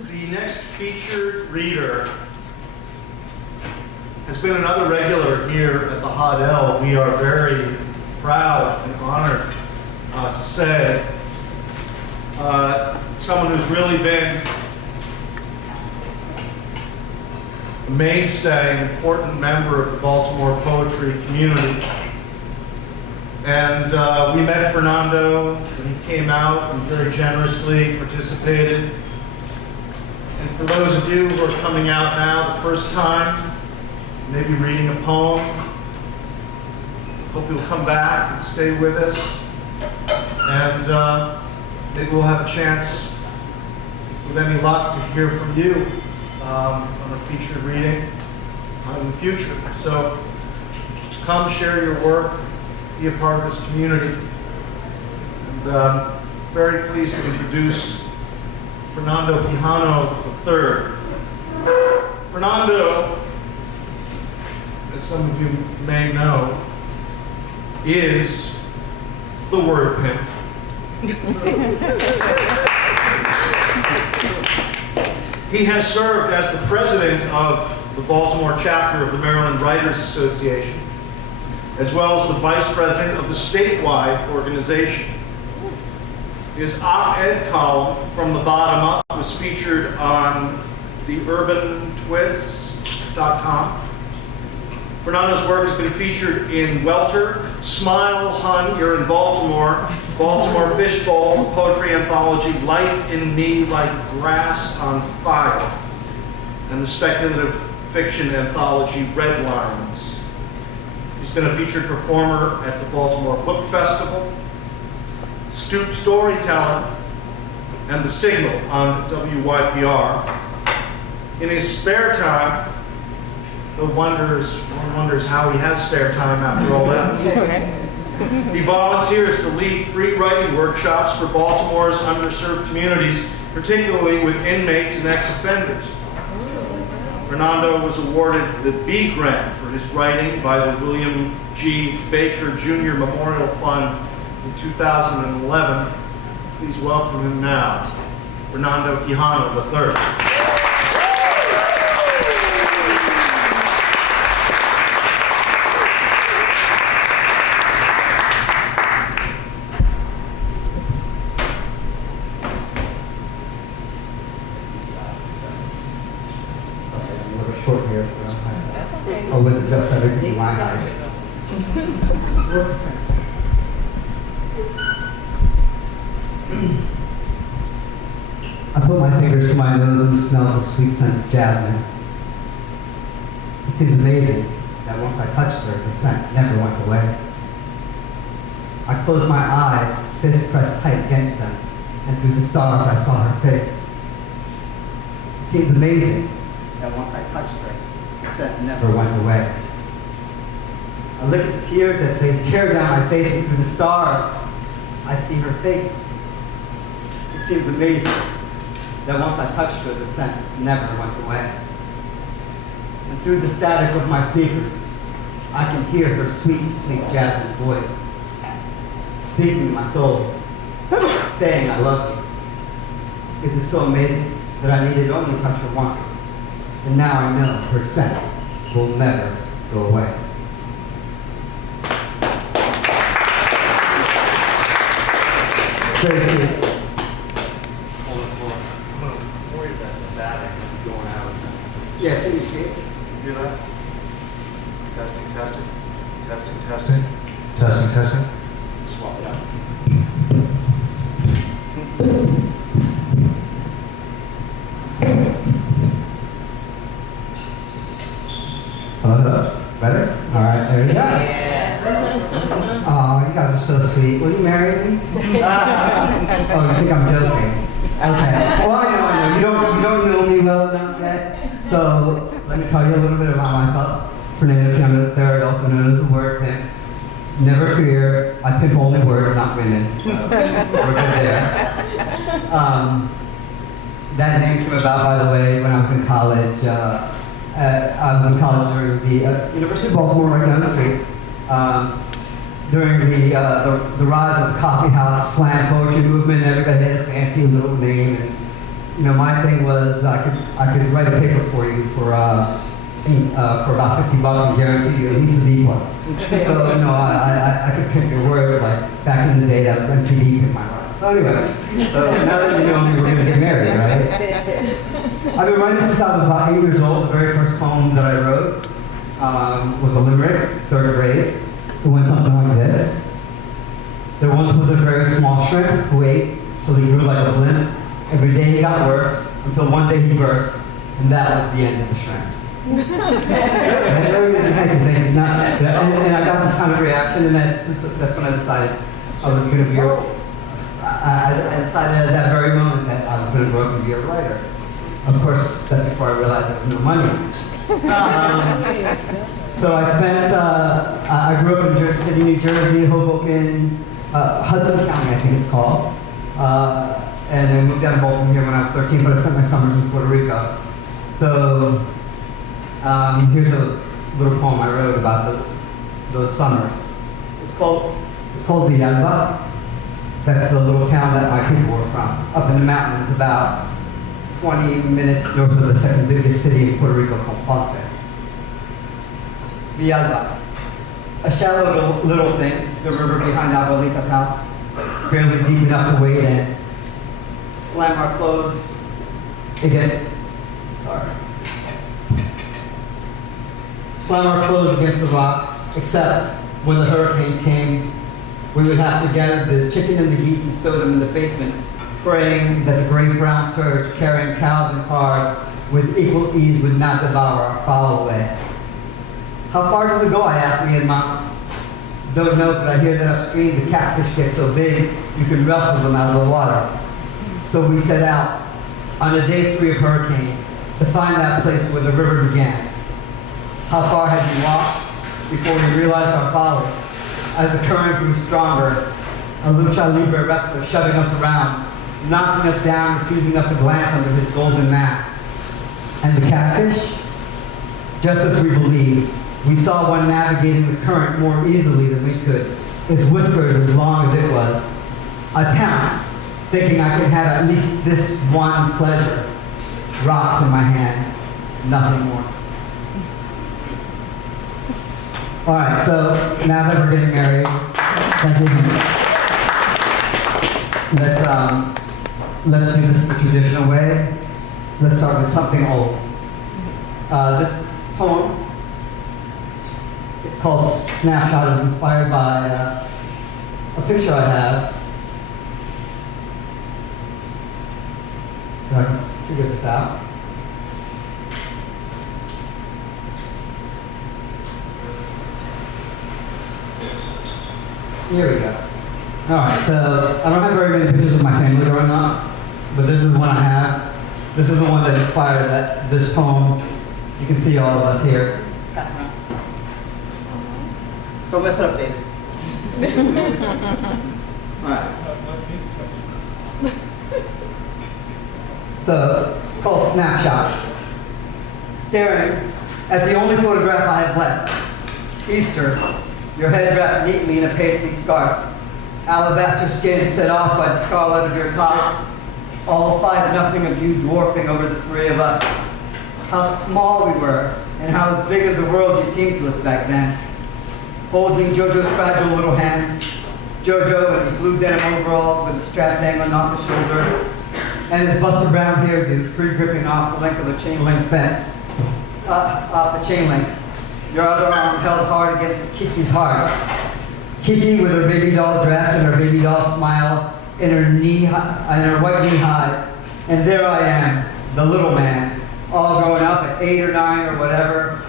The next featured reader has been another regular here at the Hot L. We are very proud and honored to say someone who's really been a mainstay, an important member of the Baltimore poetry community. And we met Fernando when he came out and very generously participated. And for those of you who are coming out now the first time, maybe reading a poem, hope you'll come back and stay with us. And maybe we'll have a chance, with any luck, to hear from you on a featured reading in the future. So come share your work, be a part of this community. And very pleased to introduce Fernando Quijano III. Fernando, as some of you may know, is the word pimp. He has served as the president of the Baltimore chapter of the Maryland Writers Association, as well as the vice president of the statewide organization. His op-ed column, From the Bottom Up, was featured on theurbantwist.com. Fernando's work has been featured in Welter, Smile, Hun, You're in Baltimore, Baltimore Fishbowl, the poetry anthology Life in Me Like Grass on Fire, and the speculative fiction anthology Red Lines. He's been a featured performer at the Baltimore Book Festival, Stoop Storyteller, and The Signal on WYPR. In his spare time, one wonders how he has spare time after all that. He volunteers to lead free writing workshops for Baltimore's underserved communities, particularly with inmates and ex-offenders. Fernando was awarded the B Grant for his writing by the William G. Baker Jr. Memorial Fund in 2011. Please welcome him now, Fernando Quijano III. Short here, so I'll with adjust everything line item. I put my fingers to my nose and smelled the sweet scent of jasmine. It seems amazing that once I touched her, the scent never went away. I closed my eyes, fist pressed tight against them, and through the stars I saw her face. It seems amazing that once I touched her, the scent never went away. I look at the tears as they tear down my face, and through the stars, I see her face. It seems amazing that once I touched her, the scent never went away. And through the static of my speakers, I can hear her sweet, sweet jasmine voice, speaking to my soul, saying I love you. It is so amazing that I needed only touch her once. And now I know her scent will never go away. Very good. Hold on. I'm going to worry about the batting going out. Yes, it is good. You hear that? Testing. Testing. Swap it out. Better? All right, there you go. Oh, you guys are so sweet. Will you marry me? Oh, you think I'm joking? Okay. Well, I know. You don't know me well enough yet. So let me tell you a little bit about myself. Fernando Quijano III, also known as the Word Pimp. Never fear, I pimp only words, not women. So we're good there. That name came about, by the way, when I was in college. I was in college during the University of Baltimore, right down the street. During the rise of the coffee house slam poetry movement, everybody had a fancy little name. And, you know, my thing was I could write a paper for you for about $50 and guarantee you at least a B plus. So, you know, I could pick your words, like back in the day that was MTV pick my words. So anyway, so now that you know me, we're going to get married, right? I've been writing since I was about 8 years old. The very first poem that I wrote was a limerick, 3rd grade. It went something like this. There once was a very small shrimp who ate till he grew like a blimp. Every day he got worse until one day he burst, and that was the end of the shrimp. And I got this kind of reaction, and that's when I decided I was going to be I decided at that very moment that I was going to grow up and be a writer. Of course, that's before I realized there was no money. So I spent, I grew up in Jersey City, New Jersey, Hoboken, Hudson County, I think it's called. And then moved down to Baltimore here when I was 13, but I spent my summers in Puerto Rico. So here's a little poem I wrote about those summers. It's called Villalba. That's the little town that my people were from, up in the mountains, about 20 minutes north of the second biggest city in Puerto Rico called Ponce. Villalba, a shallow little thing, the river behind Abuelita's house, barely deep enough to wade in. Slam our clothes against the rocks, except when the hurricanes came, we would have to gather the chicken and the geese and stow them in the basement, praying that the great brown surge carrying cows and cars with equal ease would not devour our foul away. How far does it go, I asked me and Mom. Don't know, but I hear that upstream the catfish get so big you can wrestle them out of the water. So we set out on a day free of hurricanes to find that place where the river began. How far had we walked before we realized our folly? As the current grew stronger, a lucha libre wrestler shoving us around, knocking us down, refusing us a glance under his golden mask. And the catfish? Just as we believed, we saw one navigating the current more easily than we could, his whiskers as long as it was. I pounced, thinking I could have at least this one pleasure. Rocks in my hand, nothing more. All right, so now that we're getting married, let's do this the traditional way. Let's start with something old. This poem is called Snapshot. It's inspired by a picture I have. If I can figure this out. Here we go. All right, so I don't have very many pictures of my family growing up, but this is one I have. This is the one that inspired this poem. You can see all of us here. That's right. Don't mess it up, David. All right. So it's called Snapshot. Staring at the only photograph I have left. Easter. Your head wrapped neatly in a paisley scarf. Alabaster skin set off by the scarlet of your top. All 5-0 of you dwarfing over the 3 of us. How small we were, and how as big as the world you seemed to us back then. Holding Jojo's fragile little hand. Jojo in his blue denim overall with a strap dangling off his shoulder. And his Buster Brown hairdo free gripping off the length of a chain link fence. Off the chain link. Your other arm held hard against Kiki's heart. Kiki with her baby doll dress and her baby doll smile in her white knee highs. And there I am, the little man, all growing up at 8 or 9 or whatever.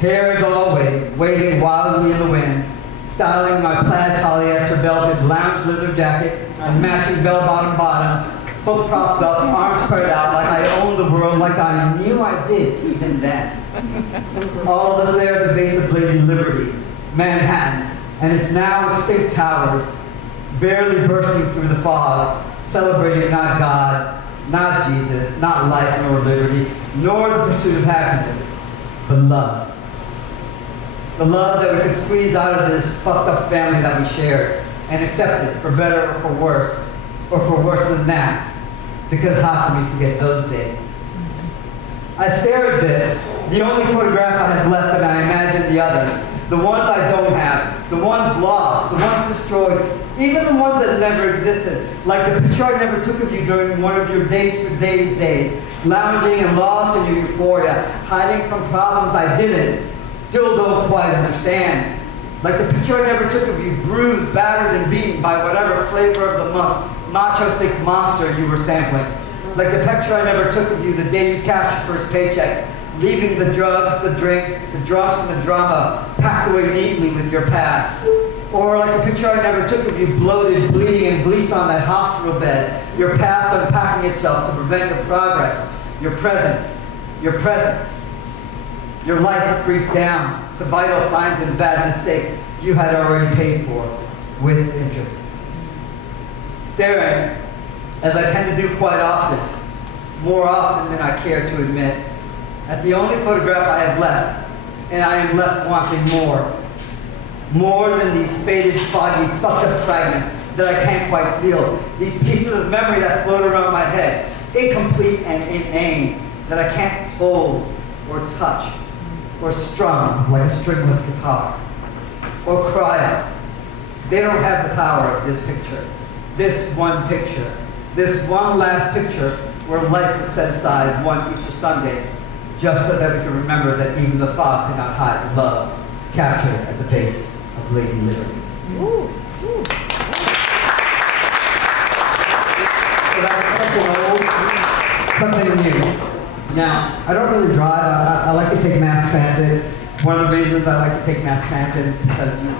Hair as always, waving wildly in the wind, styling my plaid polyester belted lounge lizard jacket and matching bell-bottom bottom, foot propped up, arms spread out like I owned the world, like I knew I did even then. All of us there at the base of Lady Liberty, Manhattan, and its now extinct towers, barely bursting through the fog, celebrating not God, not Jesus, not life nor liberty, nor the pursuit of happiness, but love. The love that we could squeeze out of this fucked up family that we shared and accept it for better or for worse than that. Because how can we forget those days? I stare at this, the only photograph I have left, and I imagine the others. The ones I don't have, the ones lost, the ones destroyed, even the ones that never existed. Like the picture I never took of you during one of your days for days, lounging and lost in your euphoria, hiding from problems I didn't, still don't quite understand. Like the picture I never took of you, bruised, battered, and beaten by whatever flavor of the month, macho sick monster you were sampling. Like the picture I never took of you the day you cashed your first paycheck, leaving the drugs, the drink, the drunks, and the drama packed away neatly with your past. Or like a picture I never took of you bloated, bleeding, and bleached on that hospital bed, your past unpacking itself to prevent your progress, your presence, your life briefed down to vital signs and bad mistakes you had already paid for with interest. Staring, as I tend to do quite often, more often than I care to admit, at the only photograph I have left, and I am left wanting more than these faded, foggy, fucked up fragments that I can't quite feel, these pieces of memory that float around my head, incomplete and inane, that I can't hold or touch or strum like a stringless guitar or cry out. They don't have the power of this picture, this one picture, this one last picture where life was set aside one Easter Sunday just so that we could remember that even the fog could not hide the love captured at the base of Lady Liberty. Ooh. Ooh. So that's something old, something new. Now, I don't really drive. I like to take mass transit. One of the reasons I like to take mass transit is because you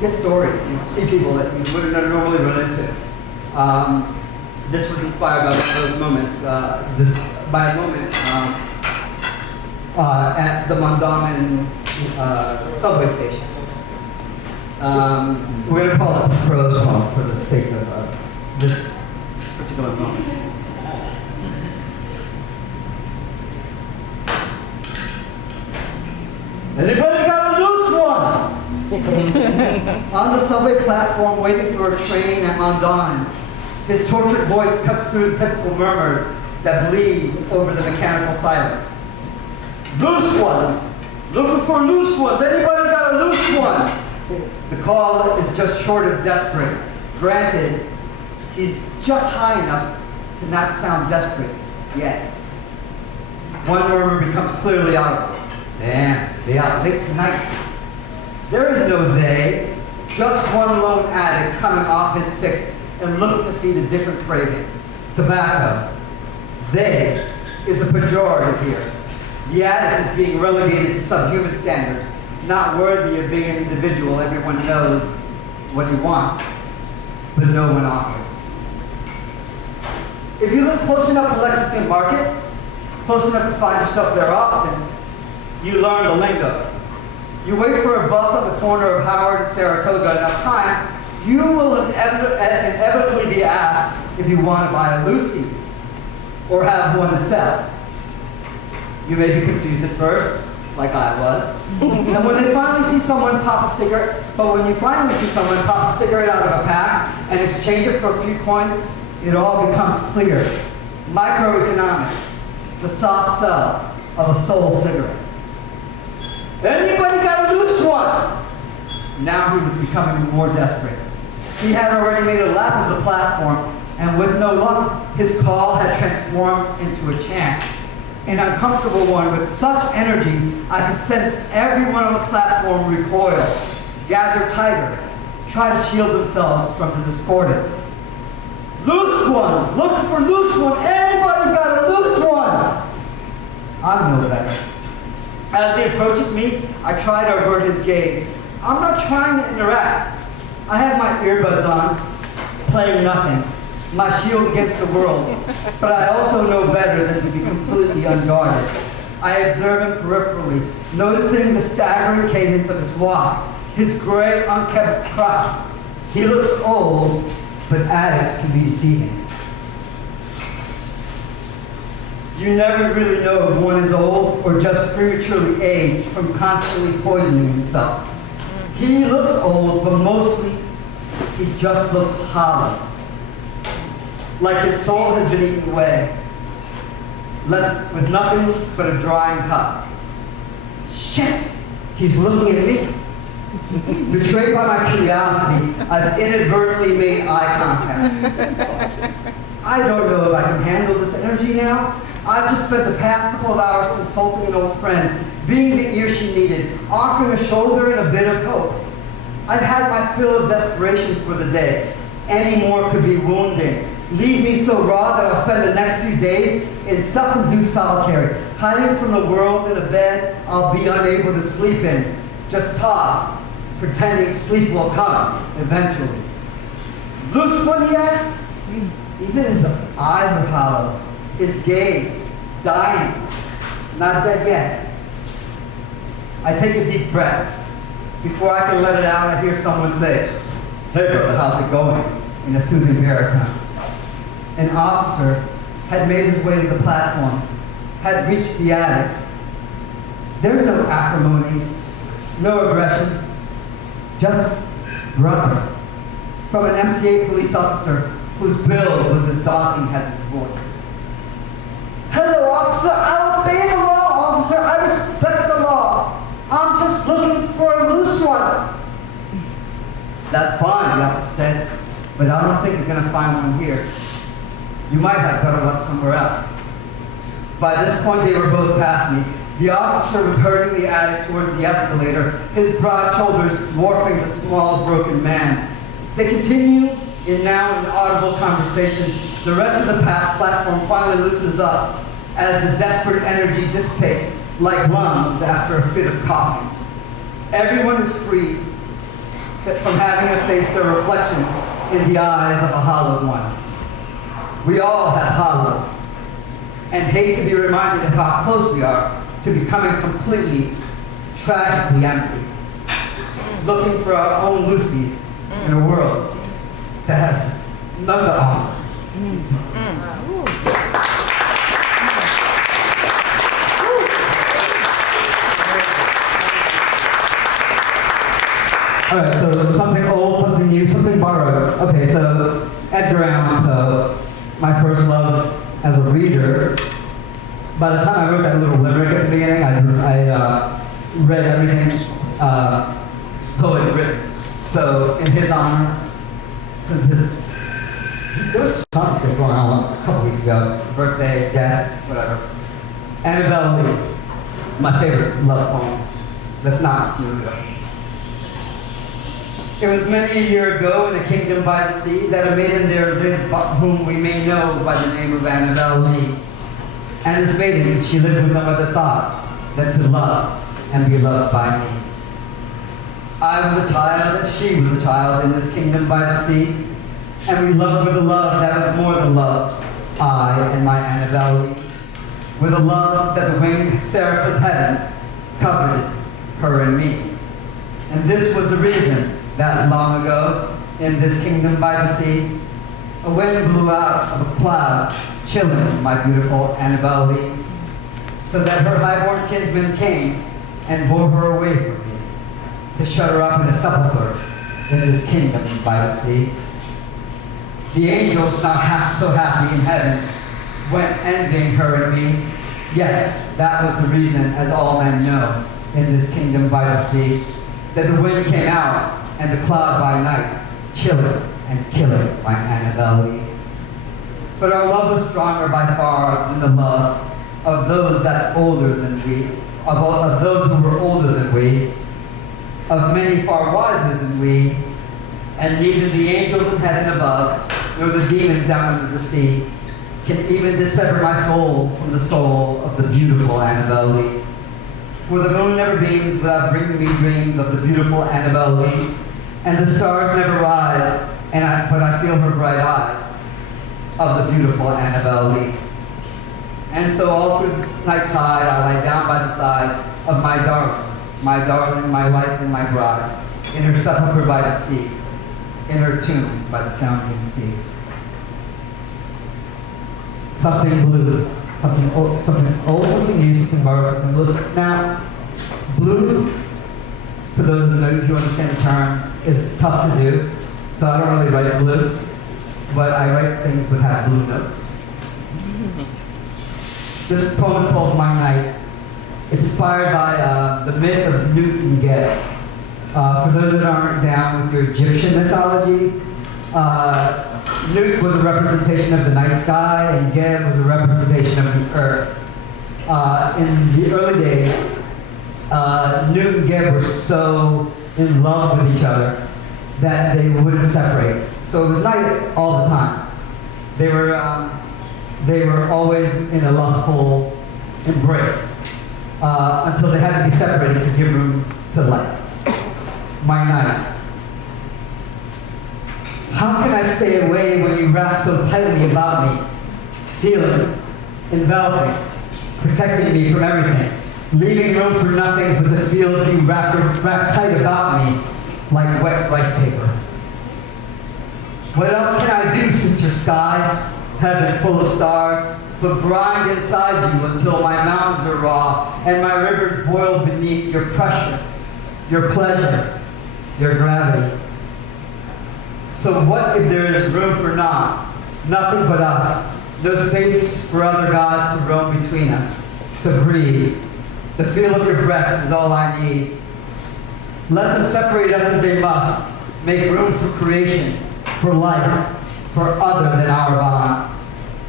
get stories. You see people that you wouldn't normally run into. This was inspired by one of those moments. By a moment at the Mondawmin subway station. We're going to call this a prose poem for the sake of this particular moment. Anybody got a loose one? On the subway platform, waiting for a train at Mondawmin, his tortured voice cuts through the typical murmurs that bleed over the mechanical silence. Loose ones! Looking for loose ones! Anybody got a loose one? The call is just short of desperate. Granted, he's just high enough to not sound desperate yet. One murmur becomes clearly audible. Damn, they out late tonight. There is no they, just one lone addict coming off his fix and looking to feed a different craving. Tobacco. They is a pejorative here. The addict is being relegated to subhuman standards, not worthy of being an individual. Everyone knows what he wants, but no one offers. If you live close enough to Lexington Market, close enough to find yourself there often, you learn the lingo. You wait for a bus on the corner of Howard and Saratoga enough time, you will inevitably be asked if you want to buy a Lucy or have one to sell. You may be confused at first, like I was. And when they finally see someone pop a cigarette, when you finally see someone pop a cigarette out of a pack and exchange it for a few coins, it all becomes clear. Microeconomics, the soft sell of a soul cigarette. Anybody got a loose one? Now he was becoming more desperate. He had already made a lap of the platform, and with no luck, his call had transformed into a chant. An uncomfortable one with such energy, I could sense everyone on the platform recoil, gather tighter, try to shield themselves from the discordance. Loose one! Looking for loose one! Anybody got a loose one? I know better. As he approaches me, I try to avert his gaze. I'm not trying to interact. I have my earbuds on, playing nothing, my shield against the world. But I also know better than to be completely unguarded. I observe him peripherally, noticing the staggering cadence of his walk, his gray, unkempt crop. He looks old, but addicts can be deceiving. You never really know if one is old or just prematurely aged from constantly poisoning himself. He looks old, but mostly he just looks hollow, like his soul has been eaten away, left with nothing but a drying husk. Shit! He's looking at me. Betrayed by my curiosity, I've inadvertently made eye contact. I don't know if I can handle this energy now. I've just spent the past couple of hours consulting an old friend, being the ear she needed, offering a shoulder and a bit of hope. I've had my fill of desperation for the day. Any more could be wounding. Leave me so raw that I'll spend the next few days in self-induced solitary, hiding from the world in a bed I'll be unable to sleep in. Just toss, pretending sleep will come eventually. Loose one, he asked? Even his eyes are hollow, his gaze dying, not dead yet. I take a deep breath. Before I can let it out, I hear someone say, "Hey brother, how's it going?" in a soothing baritone. An officer had made his way to the platform, had reached the attic. There's no acrimony, no aggression, just brother, from an MTA police officer whose build was as daunting as his voice. "Hello, officer. I obey the law, officer. I respect the law. I'm just looking for a loose one." "That's fine," the officer said, "but I don't think you're going to find one here. You might have better luck somewhere else." By this point, they were both past me. The officer was herding the attic towards the escalator, his broad shoulders dwarfing the small, broken man. They continued in now inaudible conversation. The rest of the platform finally loosens up as the desperate energy dissipates like lungs after a fit of coughing. Everyone is free from having to face their reflections in the eyes of a hollowed one. We all have hollows, and hate to be reminded of how close we are to becoming completely, tragically empty, looking for our own Lucy's in a world that has none to offer. All right, so something old, something new, something borrowed. Okay, so Edgar Allan Poe, my first love as a reader. By the time I wrote that little limerick at the beginning, I read everything Poe had written. So in his honor, since there was something going on a couple weeks ago, birthday, death, whatever. Annabelle Lee, my favorite love poem. That's not new. It was many a year ago in a kingdom by the sea that a maiden there lived whom we may know by the name of Annabelle Lee. And this maiden, she lived with no other thought than to love and be loved by me. I was a child and she was a child in this kingdom by the sea, and we loved with a love that was more than love, I and my Annabelle Lee, with a love that the winged seraphs of heaven covered her and me. And this was the reason that long ago, in this kingdom by the sea, a wind blew out of a cloud, chilling my beautiful Annabelle Lee, so that her highborn kinsman came and bore her away from me, to shut her up in a sepulchre in this kingdom by the sea. The angels, not half so happy in heaven, went envying her and me. Yes, that was the reason, as all men know, in this kingdom by the sea, that the wind came out and the cloud by night, chilling and killing my Annabelle Lee. But our love was stronger by far than the love of those that older than we, of those who were older than we, of many far wiser than we, and neither the angels in heaven above, nor the demons down under the sea, can even dissever my soul from the soul of the beautiful Annabelle Lee. For the moon never beams without bringing me dreams of the beautiful Annabelle Lee, and the stars never rise, but I feel her bright eyes of the beautiful Annabelle Lee. And so all through the night tide, I lay down by the side of my darling, my life and my bride, in her sepulchre by the sea, in her tomb by the sounding sea. Something blue, something old, something new, something borrowed, something blue. Now, blue, for those who understand the term, is tough to do. So I don't really write blues, but I write things that have blue notes. This poem is called My Night. It's inspired by the myth of Newt and Geb. For those that aren't down with your Egyptian mythology, Newt was a representation of the night sky, and Geb was a representation of the earth. In the early days, Newt and Geb were so in love with each other that they wouldn't separate. So it was night all the time. They were always in a lustful embrace until they had to be separated to give room to life. My night. How can I stay away when you wrap so tightly about me, sealing, enveloping, protecting me from everything, leaving room for nothing but the feel of you wrapped tight about me like wet rice paper? What else can I do since your sky, heaven full of stars, but grind inside you until my mountains are raw and my rivers boil beneath your pressure, your pleasure, your gravity? So what if there is room for nothing but us, no space for other gods to roam between us, to breathe? The feel of your breath is all I need. Let them separate us as they must, make room for creation, for life, for other than our bond.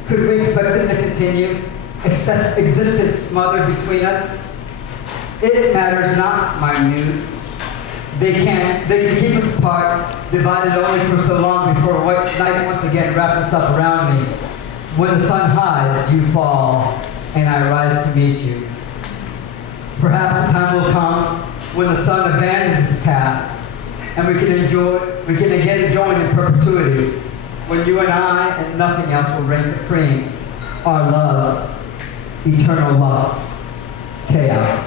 Could we expect them to continue? Existence smothered between us? It matters not, my muse. They can keep us apart, divided only for so long before white night once again wraps us up around me. When the sun hides, you fall, and I rise to meet you. Perhaps the time will come when the sun abandons his task, and we can again join in perpetuity, when you and I and nothing else will reign supreme. Our love, eternal lust, chaos.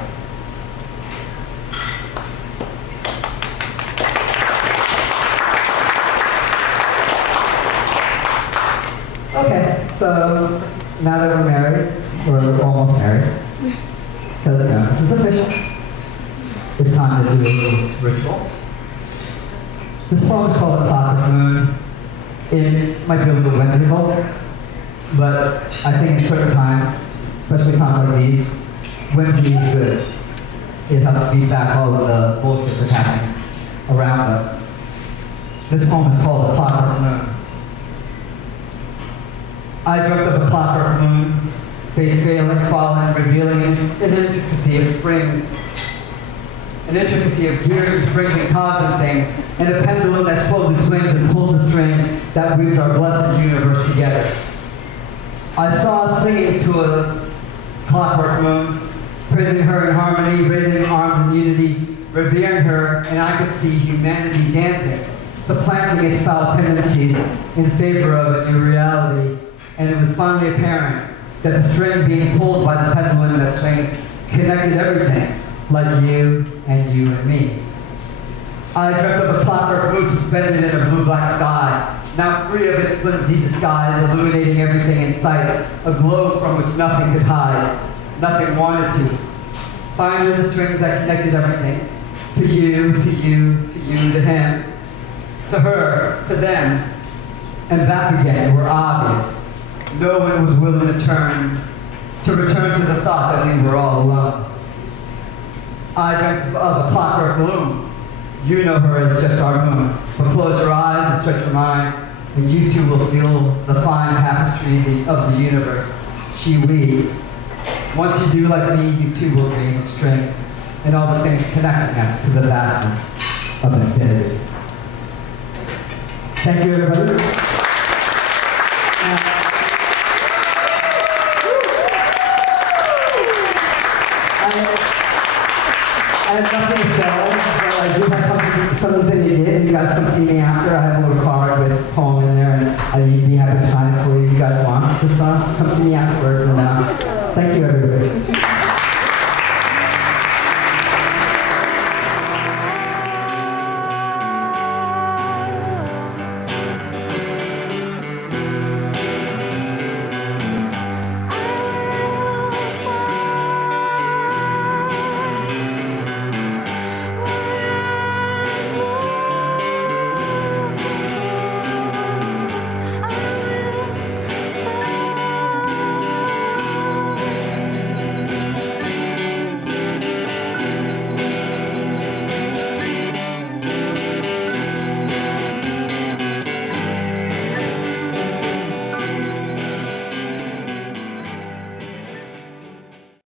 Okay, so now that we're married, we're almost married, because this is official. It's time to do a little ritual. This poem is called A Clock of the Moon. It might be a little whimsical, but I think in certain times, especially times like these, whimsy is good. It helps beat back all of the bullshit that's happening around us. This poem is called A Clock of the Moon. I dreamt of a clockwork moon, face failing, falling, revealing an intricacy of spring, an intricacy of gears and springs and cogs and things, and a pendulum that slowly swings and pulls a string that weaves our blessed universe together. I saw us singing to a clockwork moon, praising her in harmony, raising arms in unity, revering her, and I could see humanity dancing, supplanting its foul tendencies in favor of a new reality. And it was finally apparent that the string being pulled by the pendulum that swing connected everything, like you and me. I dreamt of a clockwork moon suspended in a blue-black sky, now free of its flimsy disguise, illuminating everything in sight, a glow from which nothing could hide, nothing wanted to. Finally, the strings that connected everything, to you, to him, to her, to them, and back again were obvious. No one was willing to return to the thought that we were all alone. I dreamt of a clockwork loom. You know her as just our moon. But close your eyes and stretch your mind, and you too will feel the fine tapestry of the universe she weaves. Once you do like me, you too will dream of strings and all the things connecting us to the vastness of infinity. Thank you, everybody. I have nothing to say, but I do have something that you did. You guys come see me